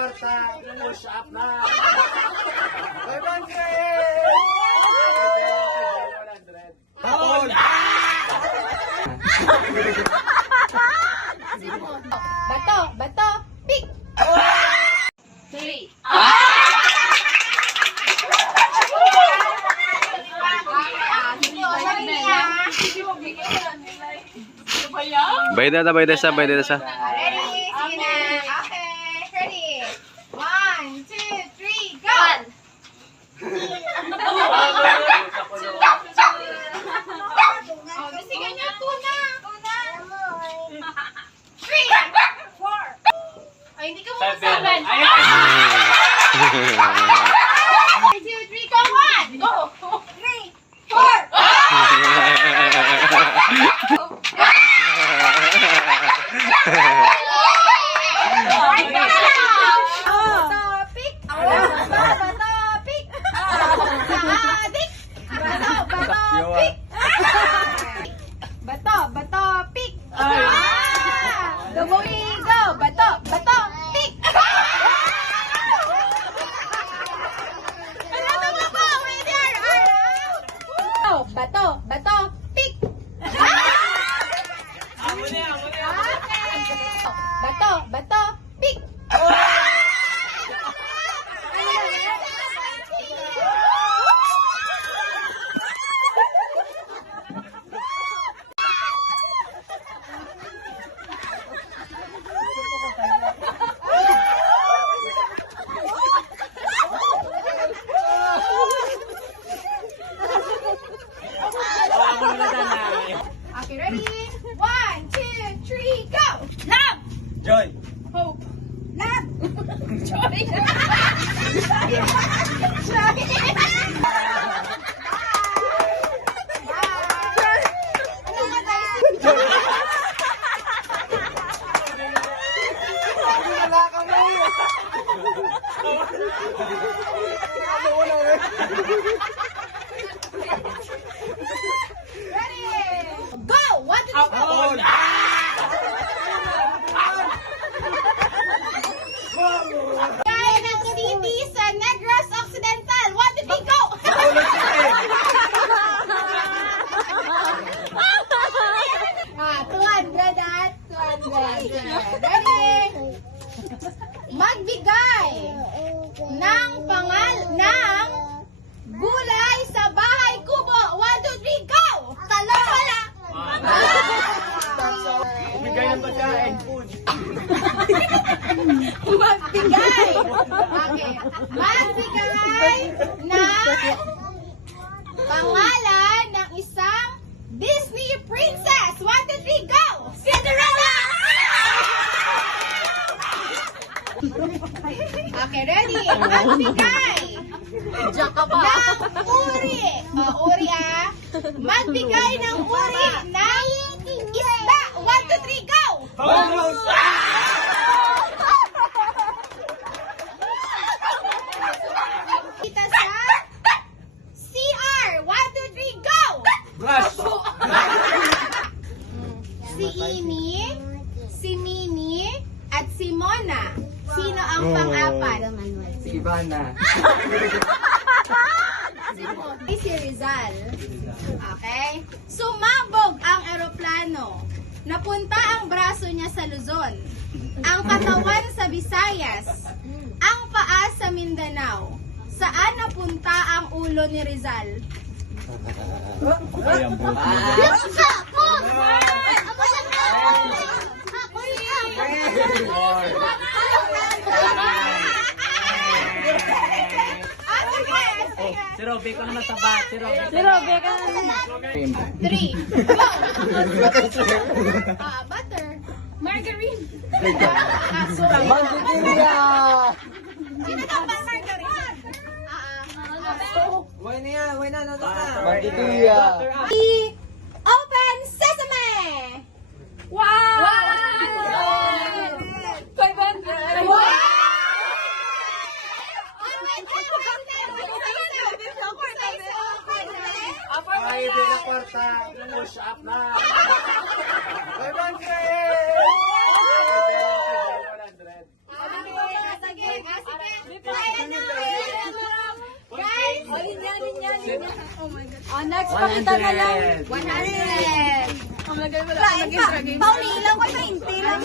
kwarta. Push up na. 500! 100. Bato, pick! 3. Bayad na, bayad na sa. Ready? Sige na. Okay, ready. 1, 2, 3, go! Oh, sige niya, tuna. 3, 4. Ay, hindi ka mo 7. 1, 2, 3, go! 1, go! 3, 4. Bato, pick! Go, go! Bato, pick! Ano naman po? Wait there! Bato, pick! Bato, pick! Okay, ready? 1, 2, 3, go! Love! Joy! Hope! Love! Joy! Ready? Go! 1, 2, 3, go! Kaya ng city sa Negros Occidental. 1, 2, 3, go! Ah, 200 at 200. Ready? Magbigay ng gulay sa bahay kubo. 1, 2, 3, go! Wala! Bigay ng pagkain, food. Magbigay! Okay. Magbigay ng pangalan ng isang Disney princess. 1, 2, 3, go! Cinderella! Okay, ready? Magbigay ng uri. Uri Magbigay ng uri ng isda. 1, 2, 3, go! Kita sa CR. 1, 2, 3, go! Flash! Si Imi, si Mini, at si Mona. Sino ang pang-apat? Si Ivana. Si Rizal. Okay? Sumabog ang eroplano. Napunta ang braso niya sa Luzon. Ang katawan sa Visayas. Ang paa sa Mindanao. Saan napunta ang ulo ni Rizal? Si Robby ka naman sa bat. Si Robby. 3, go! Butter. Margarine. Mantika! Sino daw ba margarine? Why na, nandun Mantika! Open Sesame! Wow! 500! Wow! Ay, di na kwarta. Push up na. 500! 100. Oh, next, pakita na lang. 100. Oh my God, wala ka nag-intro game. Pauli lang ko 20 lang.